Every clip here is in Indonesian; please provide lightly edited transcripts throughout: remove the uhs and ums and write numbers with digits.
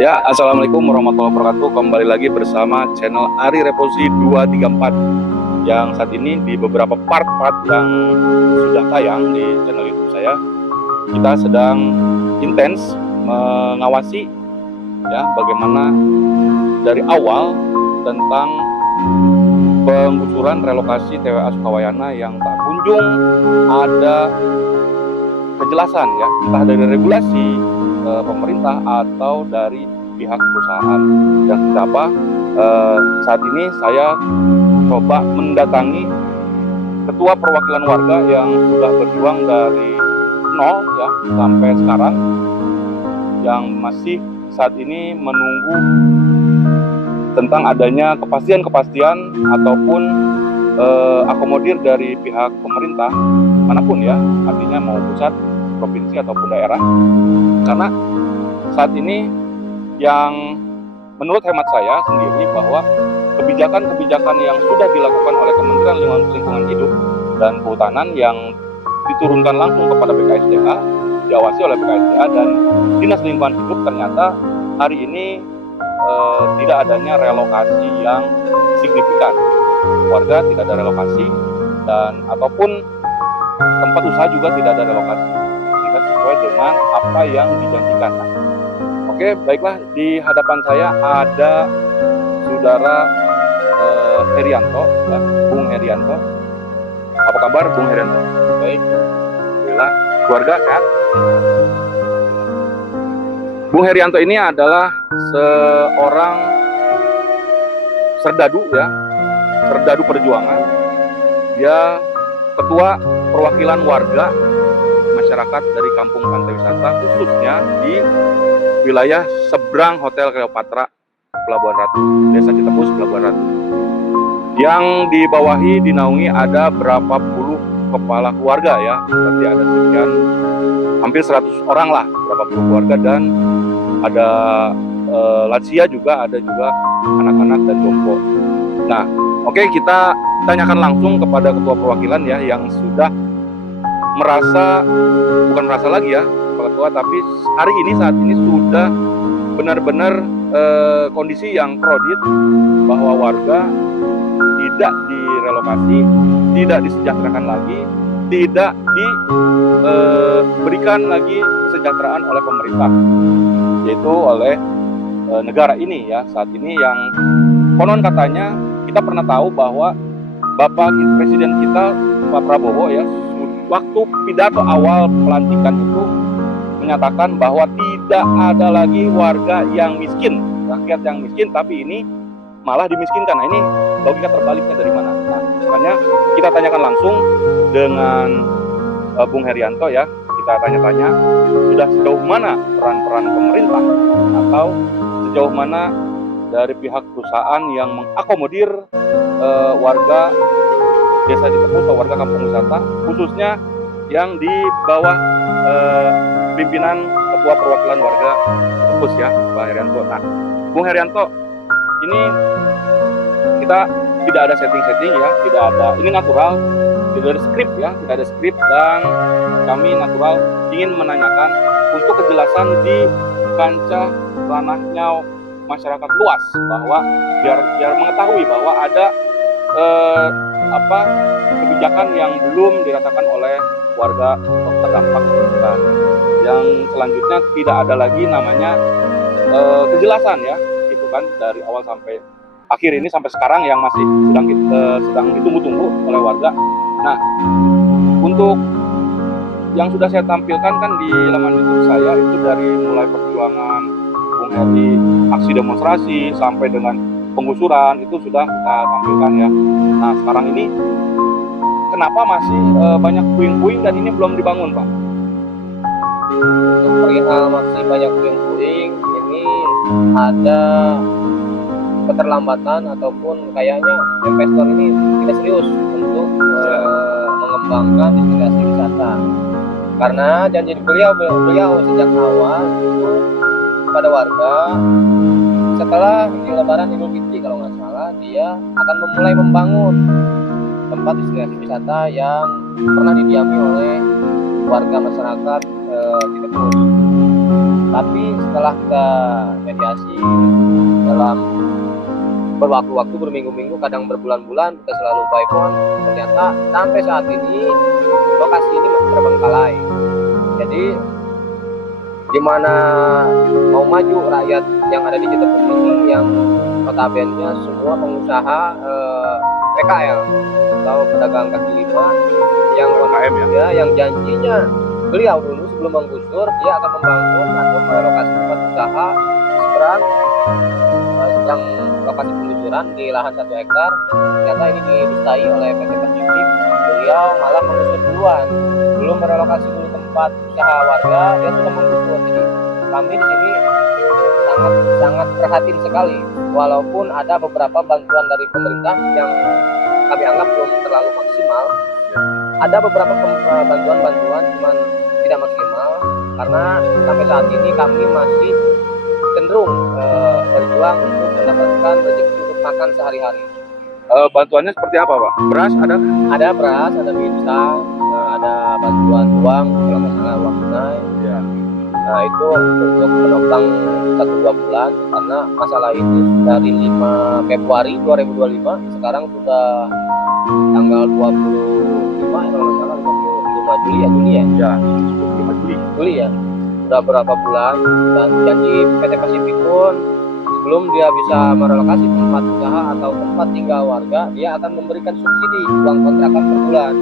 Ya, assalamualaikum warahmatullahi wabarakatuh. Kembali lagi bersama channel Ari Reposi 234 yang saat ini di beberapa part-part yang sudah tayang di channel YouTube saya, kita sedang intens mengawasi ya bagaimana dari awal tentang penggusuran relokasi TWA Sukawayana yang tak kunjung ada kejelasan ya, entah dari regulasi pemerintah atau dari pihak perusahaan. Yang apa saat ini saya coba mendatangi ketua perwakilan warga yang sudah berjuang dari nol ya sampai sekarang, yang masih saat ini menunggu tentang adanya kepastian ataupun akomodir dari pihak pemerintah manapun ya, artinya mau pusat, provinsi ataupun daerah. Karena saat ini yang menurut hemat saya sendiri bahwa kebijakan-kebijakan yang sudah dilakukan oleh Kementerian Lingkungan Hidup dan Kehutanan yang diturunkan langsung kepada BKSDA, diawasi oleh BKSDA dan Dinas Lingkungan Hidup, ternyata hari ini tidak adanya relokasi yang signifikan. Warga tidak ada relokasi dan ataupun tempat usaha juga tidak ada relokasi, tidak sesuai dengan apa yang dijanjikan. Oke, baiklah, di hadapan saya ada saudara Herianto, ya, Bung Herianto. Apa kabar, Bung Herianto? Baik, alhamdulillah. Keluarga sehat? Bung Herianto ini adalah seorang serdadu ya, serdadu perjuangan. Dia ketua perwakilan warga masyarakat dari Kampung Pantai Wisata, khususnya di wilayah seberang Hotel Cleopatra Pelabuhan Ratu, Desa Citepus Pelabuhan Ratu, yang dibawahi dinaungi ada berapa puluh kepala keluarga ya, berarti ada sekian hampir 100 orang lah, berapa puluh keluarga, dan ada lansia juga, ada juga anak-anak dan jompo. Nah, oke, kita tanyakan langsung kepada ketua perwakilan ya, yang sudah bukan merasa lagi ya Pak Ketua, tapi hari ini saat ini sudah benar-benar kondisi yang kredit bahwa warga tidak direlokasi, tidak disejahterakan lagi, tidak diberikan lagi kesejahteraan oleh pemerintah, yaitu oleh negara ini ya. Saat ini yang konon katanya kita pernah tahu bahwa Bapak Presiden kita Pak Prabowo ya, waktu pidato awal pelantikan itu menyatakan bahwa tidak ada lagi warga yang miskin, rakyat yang miskin, tapi ini malah dimiskinkan. Nah, ini logika terbaliknya dari mana? Nah, makanya kita tanyakan langsung dengan Bung Herianto ya. Kita tanya-tanya sudah sejauh mana peran-peran pemerintah atau sejauh mana dari pihak perusahaan yang mengakomodir warga Desa Citepus atau warga kampung wisata, khususnya yang di bawah pimpinan ketua perwakilan warga Citepus ya, Pak Herianto. Nah, Bung Herianto, ini kita tidak ada setting-setting ya, tidak ada, ini natural, tidak ada skrip ya, tidak ada skrip, dan kami natural ingin menanyakan untuk kejelasan di kancah ranahnya masyarakat luas, bahwa biar mengetahui bahwa ada kebijakan yang belum dirasakan oleh warga terdampak kerusakan. Yang selanjutnya tidak ada lagi namanya kejelasan ya, gitu kan, dari awal sampai akhir ini sampai sekarang yang masih sedang ditunggu-tunggu oleh warga. Nah, untuk yang sudah saya tampilkan kan di laman YouTube saya itu dari mulai perjuangan Bung Heri, aksi demonstrasi sampai dengan penggusuran itu sudah kita tampilkan ya. Nah, sekarang ini kenapa masih banyak puing-puing dan ini belum dibangun, Pak? Untuk perihal masih banyak puing-puing, ini ada keterlambatan ataupun kayaknya investor ini tidak serius untuk mengembangkan destinasi wisata. Karena janji beliau sejak awal itu kepada warga, setelah Lebaran Idul Fitri kalau nggak salah, dia akan memulai membangun tempat destinasi wisata yang pernah didiami oleh warga masyarakat Citepus. Tapi setelah kita mediasi dalam berwaktu-waktu, berminggu-minggu, kadang berbulan-bulan, kita selalu by phone, ternyata sampai saat ini lokasi ini masih terbengkalai. Jadi dimana mau maju rakyat yang ada di Citepus ini, yang notabene semua pengusaha PKL atau pedagang kaki lima yang PKM ya, yang janjinya beliau dulu sebelum menggusur dia akan membangun atau merelokasi tempat usaha seberang sedang lokasi penggusuran di lahan 1 hektar. Ternyata ini didustai oleh PT Pasifik. Beliau malah menggusur duluan, belum merelokasi dulu tempat usaha warga, dia sudah menggusur. Jadi kami di sini sangat prihatin sekali, walaupun ada beberapa bantuan dari pemerintah yang kami anggap belum terlalu maksimal. Ada beberapa bantuan-bantuan cuman tidak maksimal, karena sampai saat ini kami masih cenderung berjuang untuk mendapatkan rezeki untuk makan sehari-hari. Bantuannya seperti apa, Pak? Beras ada? Ada beras, ada mie instan, ada bantuan uang kalau nggak salah uang tunai. Ya. Nah itu untuk menopang 1-2 bulan, karena masalah ini dari 5 Februari 2025, sekarang sudah tanggal 25 kalau nggak salah 25 Juli ya. Ya, 25 Juli Ya. Udah berapa bulan, dan janji PT Pasifik pun sebelum dia bisa merelokasi tempat usaha atau tempat tinggal warga, dia akan memberikan subsidi uang kontrakan per bulan.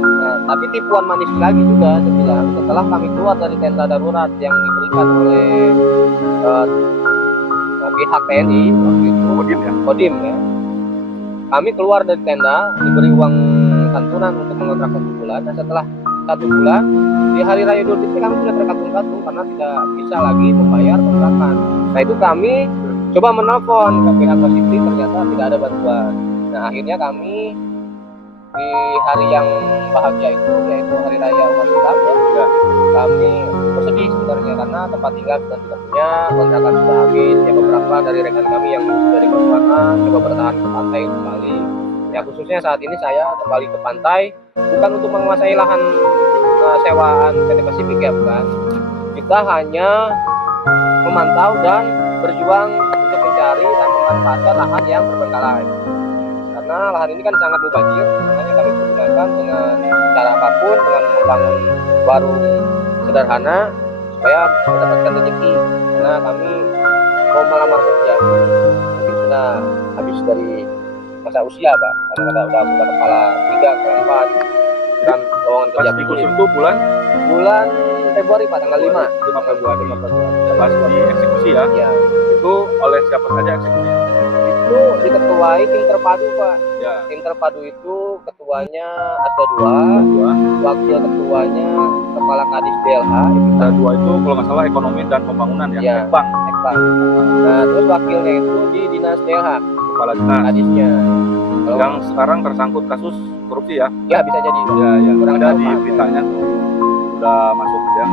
Nah, tapi tipuan manis lagi juga saya bilang, setelah kami keluar dari tenda darurat yang diberikan oleh pihak TNI waktu itu, Kodim ya. Kami keluar dari tenda, diberi uang santunan untuk mengontrak 1 bulan, dan setelah 1 bulan di hari raya Idul Fitri kami sudah terkatung-katung karena tidak bisa lagi membayar kontrakan. Nah itu kami coba menelpon ke pihak Pasifik, ternyata tidak ada bantuan. Nah akhirnya kami di hari yang bahagia itu, yaitu hari raya umat Islam ya, kami bersedih sebenarnya karena tempat tinggal sudah tidak punya, kontrakan sudah habis. Ya beberapa dari rekan kami yang sudah di perempatan coba bertahan ke pantai kembali. Ya khususnya saat ini saya kembali ke pantai bukan untuk menguasai lahan sewaan PT Pasifik ya, bukan. Kita hanya memantau dan berjuang untuk mencari dan memanfaatkan lahan yang terbengkalai. Karena lahan ini kan sangat mubazir, makanya kami gunakan dengan cara apapun, dengan membangun warung sederhana supaya mendapatkan rezeki. Karena kami mau melamar kerja, mungkin sudah habis dari masa usia Pak, karena kita udah kepala 3, kepala 4 dan lowongan kerja. Pas digusur itu bulan Februari Pak, tanggal 5 Februari. Pas dieksekusi ya? Ya. Itu oleh siapa saja eksekusinya? Itu diketuai tim terpadu Pak. Ya. Tim terpadu itu ketuanya ada 2, wakil ketuanya kepala Kadis DLH. Ada 2 itu kalau nggak salah ekonomi dan pembangunan ya, Ya. Ekbang. Nah terus wakilnya itu di dinas DLH, Kepala dinas Kadisnya. yang sekarang tersangkut kasus korupsi ya? Ya bisa jadi. Ya. Kurang Ada tahu, di Pak. beritanya tuh sudah masuk ya,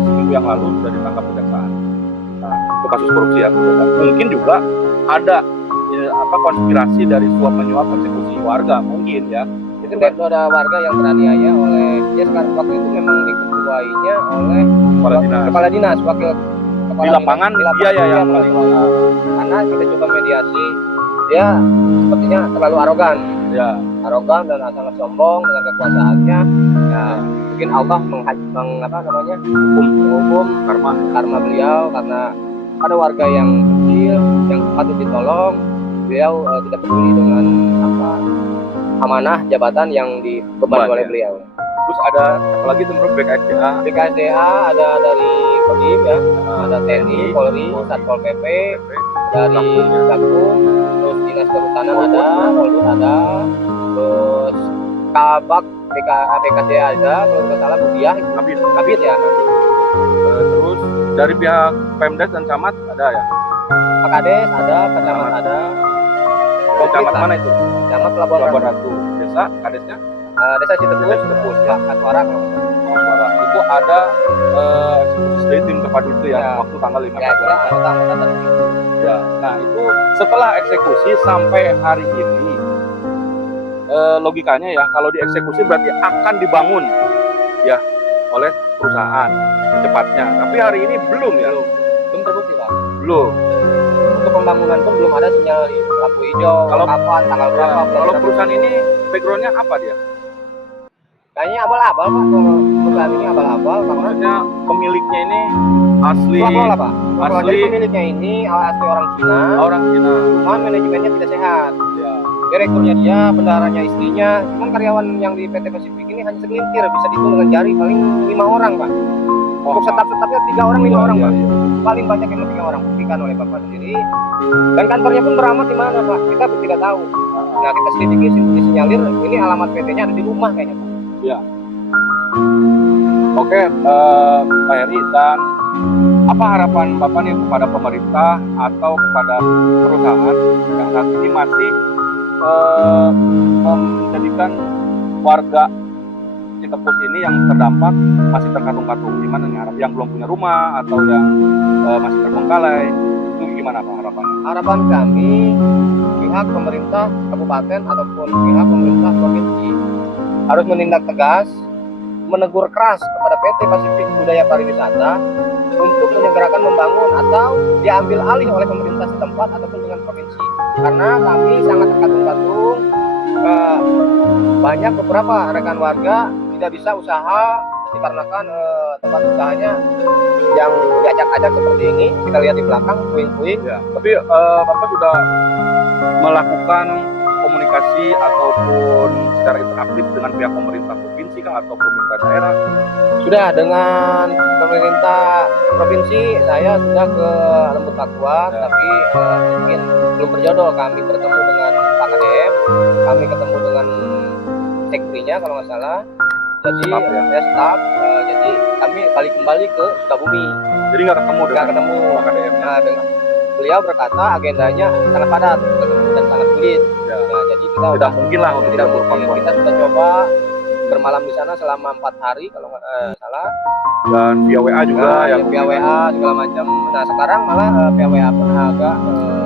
seminggu yang lalu sudah ditangkap kejaksaan. Nah, itu kasus korupsi ya. Mungkin juga ada konspirasi dari suap menyuap persekusi warga mungkin ya. Itu ada warga yang teraniaya oleh dia, sekarang waktu itu memang diketuainya oleh kepala dinas, wakil kepala Di lapangan dia ya yang paling karena kita coba mediasi, dia sepertinya terlalu arogan dan sangat sombong dengan kekuasaannya. Ya mungkin Allah menghukum karma beliau, karena ada warga yang kecil yang patut ditolong, beliau tidak peduli dengan amanah jabatan yang dibeban oleh beliau. Terus ada apa lagi tuh menurut BKSDA ada dari Kodim ya, ada TNI, Polri, Satpol PP, dari Gakum, terus Dinas Kehutanan ada, Polhut ada, terus Kabak BKSDA ada, kalau nggak salah Budiah, Kabit ya. Terus dari pihak Pemdas dan Camat ada ya? Pak Kades ada, Pak Camat ada. Camat mana itu? Camat Pelabuhan Ratu. Desa Kadesnya? Desa Citepus ya, Kaswara kalau Suara. Itu ada eksekusi dari tim terpadu itu ya, waktu tanggal 5 Februari. Ya, nah itu setelah eksekusi sampai hari ini logikanya ya, kalau dieksekusi berarti akan dibangun ya oleh perusahaan secepatnya. Tapi hari ini belum ya? Belum terbukti Pak. Belum. Untuk pembangunan pun belum ada sinyal lampu hijau, Kalau- kapan, tanggal berapa. Ya, bulan kalau berapa. perusahaan ini backgroundnya apa dia? Kayaknya abal-abal Pak, kalau perusahaan ini abal-abal karena Maksudnya pemiliknya ini asli kelola Pak. Kelola asli- dari pemiliknya ini asli orang Cina, orang Cina. cuman manajemennya tidak sehat. Ya. Direkturnya dia, bendaharanya istrinya, cuman karyawan yang di PT Pasifik ini hanya segelintir, bisa dihitung dengan jari, paling 5 orang Pak. Untuk staf-stafnya 3 orang, 5 orang Iya, Pak. iya. Paling banyak yang 3 orang, buktikan oleh Bapak sendiri. Dan kantornya pun beramat di mana Pak? Kita pun tidak tahu. Nah kita selidiki, disinyalir, ini alamat PT-nya ada di rumah kayaknya Pak. Oke, Pak Heri, dan apa harapan Bapak nih kepada pemerintah atau kepada perusahaan yang saat ini masih menjadikan warga Citepus ini yang terdampak masih terkatung-katung? Gimana nih harap yang belum punya rumah atau yang masih terbengkalai, itu gimana Pak harapannya? Harapan kami pihak pemerintah kabupaten ataupun pihak pemerintah provinsi harus menindak tegas, menegur keras kepada PT Pasifik Budaya Pariwisata untuk menyegerakan membangun atau diambil alih oleh pemerintah setempat ataupun dengan provinsi. Karena kami sangat terkatung-katung, banyak beberapa rekan warga tidak bisa usaha dikarenakan tempat usahanya yang diacak-acak seperti ini. Kita lihat di belakang puing-puing. Ya, tapi Bapak sudah melakukan komunikasi ataupun secara interaktif dengan pihak pemerintah provinsi kah atau pemerintah daerah? Sudah, dengan pemerintah provinsi saya sudah ke Lembut Pakuan, Ya. tapi mungkin belum berjodoh. Kami bertemu dengan Pak KDM, kami ketemu dengan sekurinya kalau nggak salah. Jadi Staf, ya? ya staf. Jadi kami balik kembali ke Sukabumi, Jadi nggak ketemu nggak dengan ketemu. KDM. Nah, dengan beliau berkata agendanya sangat padat ketemu dan sangat sulit. Ya. Nah, jadi kita Tidak mungkin lah untuk tidak kita mungkin. berpakuan. Kita sudah coba bermalam di sana selama 4 hari kalau nggak salah. Dan via WA juga Nah, yang via WA segala macam. Nah sekarang malah via WA pun agak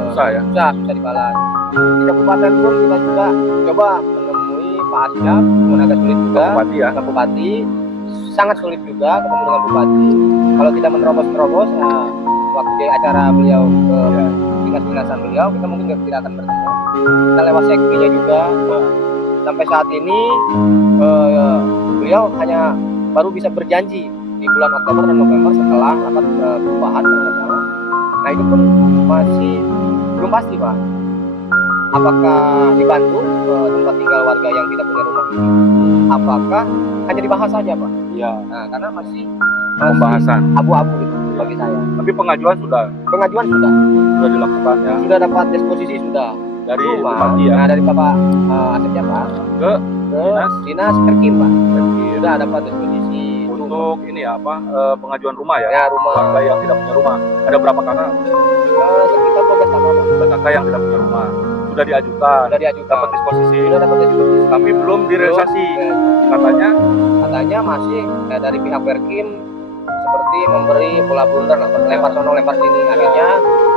susah ya. susah dibalas. Di kabupaten pun kita juga coba menemui Pak Asyam, namun agak sulit juga. Bupati ya. Pak Bupati sangat sulit juga ketemu dengan Bupati. Kalau tidak menerobos-terobos, nah, waktu di acara beliau ke dinas-dinasan beliau, kita mungkin tidak akan bertemu. Kita lewat sekurinya juga. Nah, sampai saat ini beliau hanya baru bisa berjanji di bulan Oktober dan November setelah rapat perubahan kalau nggak salah. Nah itu pun masih belum pasti Pak. Apakah dibantu tempat tinggal warga yang tidak punya rumah ini? Apakah hanya dibahas saja Pak? Iya. Nah karena masih Pembahasan. abu-abu itu bagi saya. Tapi pengajuan sudah Pengajuan sudah dilakukan ya sudah dapat disposisi sudah. dari Cuma, Bupati ya. nah dari Bapak Asep Pak Ke ke Dinas? dinas Perkim Pak Jadi, sudah dapat disposisi untuk ini ya apa pengajuan rumah ya. ya rumah Warga yang tidak punya rumah. Ada berapa kakak? sekitar 12 kakak Pak. Ada kakak yang tidak punya rumah. Sudah diajukan. Sudah diajukan. Dapat disposisi. Sudah dapat disposisi. Tapi belum direalisasi. Katanya Katanya masih dari pihak Perkim seperti memberi bola blunder, lempar sono lempar sini. Akhirnya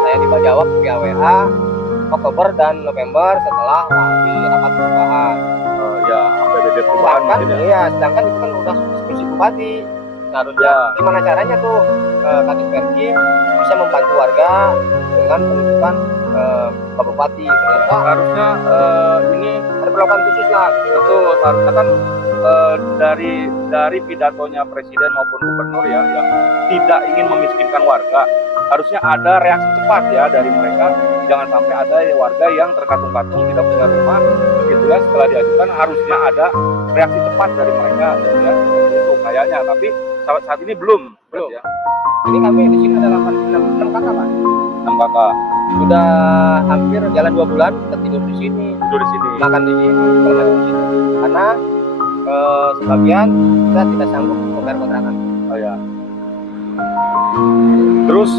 saya dijawab via WA Oktober dan November setelah rapat perubahan. ya APBD perubahan Bahkan mungkin ya. iya, sedangkan itu kan udah diskusi bupati. Seharusnya Ya. gimana caranya tuh Kadis Perkim bisa membantu warga dengan penunjukan Pak Bupati. Ternyata Harusnya ini ada perlakuan khusus lah. betul, harusnya kan dari pidatonya presiden maupun gubernur ya yang tidak ingin memiskinkan warga, harusnya ada reaksi cepat ya dari mereka. Jangan sampai ada warga yang terkatung-katung tidak punya rumah begitu ya, setelah diajukan harusnya ada reaksi cepat dari mereka gitu ya, seperti itu kayaknya. Tapi saat ini belum ya. Ini kami di sini ada 6 kakak Pak. 6 kakak Sudah hampir jalan 2 bulan kita tidur di sini, tidur di sini. makan di sini, segala macam di sini. Karena sebagian kita tidak sanggup membayar kontrakan. Oh ya. Terus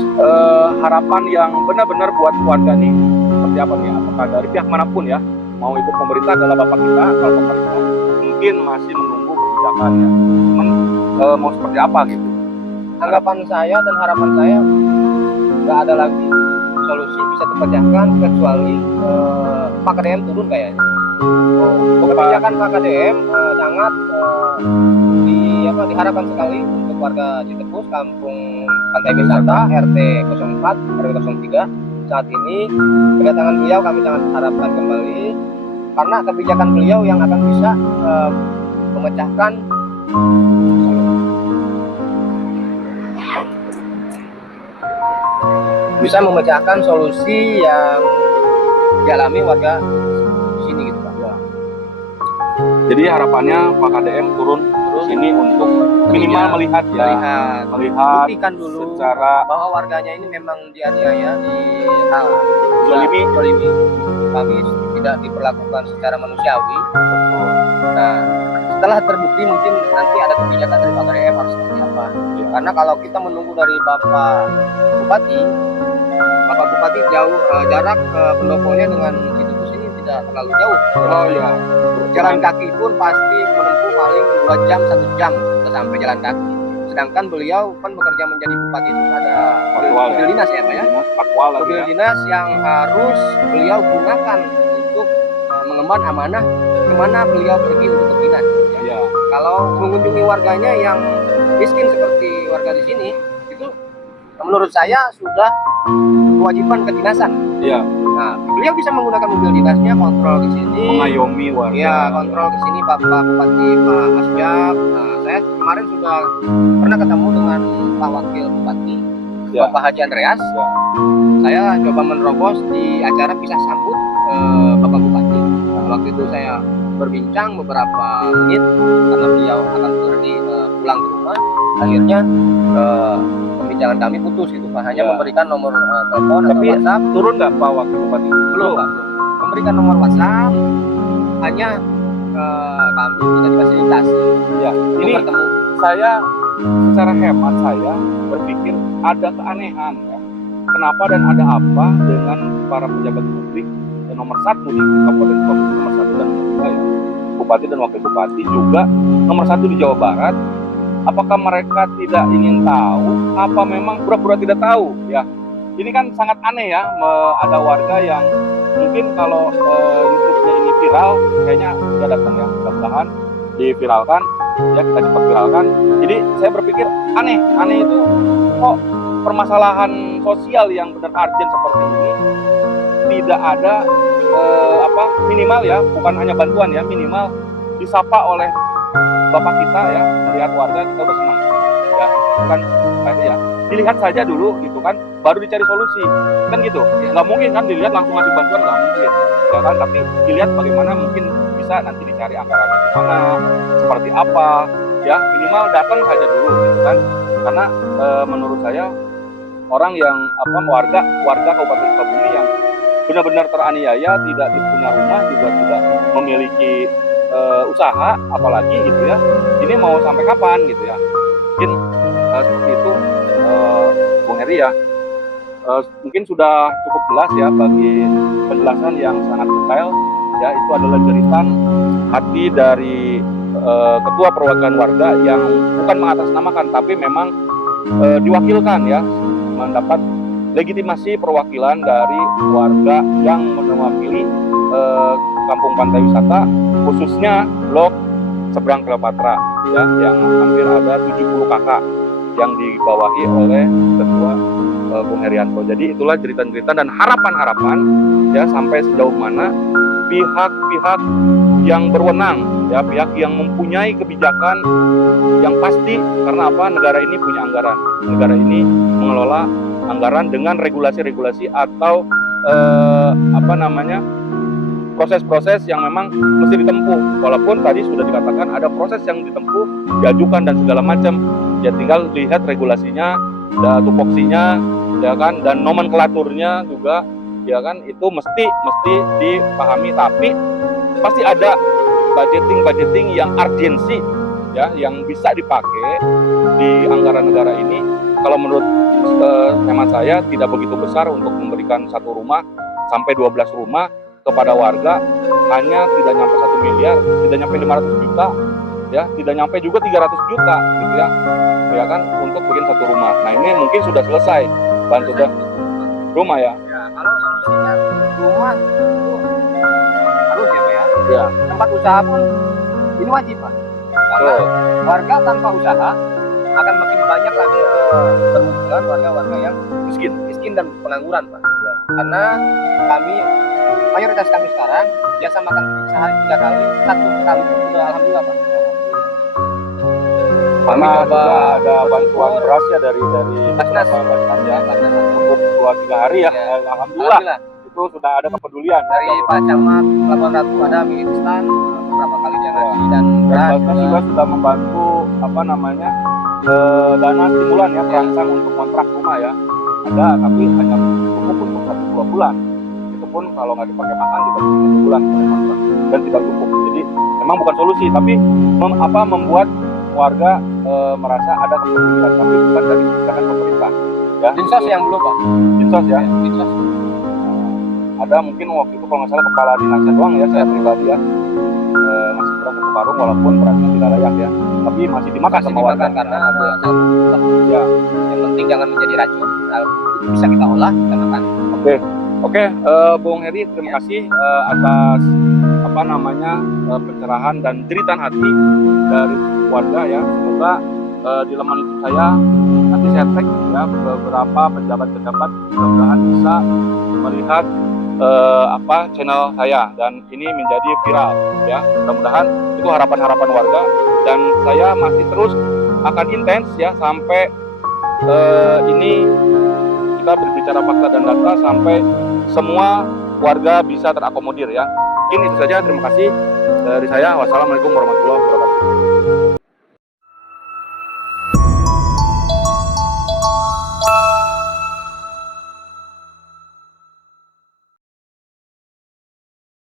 harapan yang benar-benar buat keluarga nih seperti apa nih? Apakah dari pihak manapun ya, mau itu pemerintah adalah bapak kita, kalau pemerintah mungkin masih menunggu kebijakannya. Cuman mau seperti apa gitu? Anggapan saya dan harapan saya nggak ada lagi solusi bisa terpecahkan kecuali Pak KDM turun kayaknya. Kebijakan Pak KDM sangat diharapkan sekali untuk warga Citepus, Kampung Pantai Wisata, RT 04, RW 03. Saat ini kedatangan beliau kami sangat harapkan kembali karena kebijakan beliau yang akan bisa memecahkan solusi yang dialami warga di sini gitu Pak. Ya. Jadi harapannya Pak KDM turun sini untuk minimal melihat ya, melihat buktikan dulu secara bahwa warganya ini memang dianiaya, zolimi. Kami tidak diperlakukan secara manusiawi. Nah, setelah terbukti mungkin nanti ada kebijakan dari Pak KDM harus seperti apa. Ya. Karena kalau kita menunggu dari Bapak Bupati jauh, jarak pendoponya dengan Citepus ini tidak terlalu jauh. Oh ya. Jalan kaki pun pasti menempuh paling 2 jam 1 jam kita sampai jalan kaki. Sedangkan beliau kan bekerja menjadi bupati itu ada mobil dinas ya Pak ya. Mobil dinas yang harus beliau gunakan untuk mengemban amanah kemana beliau pergi untuk berdinas. Ya. Kalau mengunjungi warganya yang miskin seperti warga di sini itu menurut saya sudah kewajiban kedinasan. Iya. Nah, beliau bisa menggunakan mobil dinasnya kontrol ke sini, mengayomi warga. Ya, kontrol ke sini Bapak Bupati Pak Asjab. Nah, saya kemarin sudah pernah ketemu dengan Pak Wakil Bupati Ya. Bapak Haji Andreas. Ya. Saya coba menerobos di acara pisah sambut Bapak Bupati. Nah, waktu itu saya berbincang beberapa menit karena beliau akan pulang ke rumah. Akhirnya pembicaraan kami putus gitu Pak, hanya memberikan nomor telepon atau WhatsApp. Turun nggak Pak Wakil Bupati? Belum Pak, memberikan nomor WhatsApp, hanya kami tidak difasilitasi. Ya, ini bertemu. Saya secara hemat saya berpikir ada keanehan ya. Kenapa dan ada apa dengan para pejabat publik yang nomor 1 di Kabupaten Sukabumi, nomor 1 dan nomor 2 ya, Bupati dan Wakil Bupati, juga nomor 1 di Jawa Barat. Apakah mereka tidak ingin tahu? Apa memang pura-pura tidak tahu? Ya, ini kan sangat aneh ya. Ada warga yang mungkin kalau YouTube-nya ini viral, kayaknya dia datang ya. Mudah-mudahan diviralkan, ya kita cepat viralkan. Jadi saya berpikir aneh itu kok permasalahan sosial yang benar urgent seperti ini tidak ada minimal ya, bukan hanya bantuan ya, minimal disapa oleh Bapak kita ya, melihat warga kita udah senang ya, bukan ya, dilihat saja dulu gitu kan, baru dicari solusi kan gitu. Nggak mungkin kan dilihat langsung ngasih bantuan, nggak mungkin ya kan, tapi dilihat bagaimana mungkin bisa nanti dicari anggarannya di mana, seperti apa ya, minimal datang saja dulu gitu kan. Karena menurut saya orang yang warga Kabupaten Sukabumi yang benar-benar teraniaya, tidak punya rumah, juga tidak memiliki usaha apalagi gitu ya, ini mau sampai kapan gitu ya. Mungkin seperti itu Bung Heri ya. Mungkin sudah cukup jelas ya bagi penjelasan yang sangat detail ya. Itu adalah jeritan hati dari ketua perwakilan warga yang bukan mengatasnamakan tapi memang diwakilkan ya, mendapat legitimasi perwakilan dari warga yang mewakili Kampung Pantai Wisata, khususnya blok seberang Kleopatra ya, yang hampir ada 70 kakak yang dibawahi oleh ketua Bung Herianto. Jadi itulah jeritan-jeritan dan harapan-harapan ya, sampai sejauh mana pihak-pihak yang berwenang ya, pihak yang mempunyai kebijakan yang pasti. Karena apa? Negara ini punya anggaran, negara ini mengelola anggaran dengan regulasi-regulasi atau proses-proses yang memang mesti ditempuh. Walaupun tadi sudah dikatakan ada proses yang ditempuh, diajukan dan segala macam, ya tinggal lihat regulasinya, tupoksinya, ya kan, dan nomenklaturnya juga, ya kan, itu mesti dipahami. Tapi pasti ada budgeting yang urgensi ya, yang bisa dipakai di anggaran negara ini. Kalau menurut hemat saya tidak begitu besar untuk memberikan satu rumah sampai 12 rumah kepada warga, hanya tidak nyampe 1 miliar, tidak nyampe 500 juta ya, tidak nyampe juga 300 juta gitu ya kan, untuk bikin satu rumah. Nah ini mungkin sudah selesai sudah rumah ya. Ya, kalau solusinya rumah itu harus ya Pak ya. Ya. Tempat usaha pun ini wajib Pak. Karena warga tanpa usaha akan makin banyak lagi bermunculan warga-warga yang miskin dan pengangguran, Pak. Ya. Karena mayoritas kami sekarang biasa makan sehari 3 kali, 1 kali itu sudah alhamdulillah, Pak. Karena Kami juga coba ada bantuan syukur. beras ya dari Basnas. Basnas ya, Karena cukup 2-3 hari ya. Ya. Alhamdulillah alhamdullah itu sudah ada kepedulian dari Pak Camat Pelabuhan Ratu ada mie instan beberapa kali dia ngasih dan beras Basnas juga sudah membantu dana stimulan ya, perangsang untuk kontrak rumah ya. Ada, tapi hanya cukup untuk 1-2 bulan. Itu pun kalau nggak dipakai makan juga 1 bulan kontrak dan tidak cukup. Jadi memang bukan solusi, tapi membuat warga merasa ada kepedulian, tapi bukan dari kebijakan pemerintah. Ya, dinsos yang belum, Pak. dinsos ya. Dinsos. Ada mungkin waktu itu kalau nggak salah kepala dinasnya doang ya, saya pribadi ya. Masih kurang ke karung walaupun berasnya tidak layak ya, tapi masih dimakan Masih sama warga. dimakan karena ada sangat Ya. yang penting jangan menjadi racun. Bisa kita olah, kita makan. Oke, Bung Heri, terima kasih atas pencerahan dan jeritan hati dari warga ya. Semoga di laman YouTube saya nanti saya tag ya beberapa pejabat-pejabat, mudah-mudahan bisa melihat channel saya dan ini menjadi viral ya. Mudah-mudahan itu harapan-harapan warga dan saya masih terus akan intens ya sampai ini kita berbicara fakta dan data sampai semua warga bisa terakomodir ya. Mungkin itu saja, terima kasih dari saya. Wassalamualaikum warahmatullahi wabarakatuh.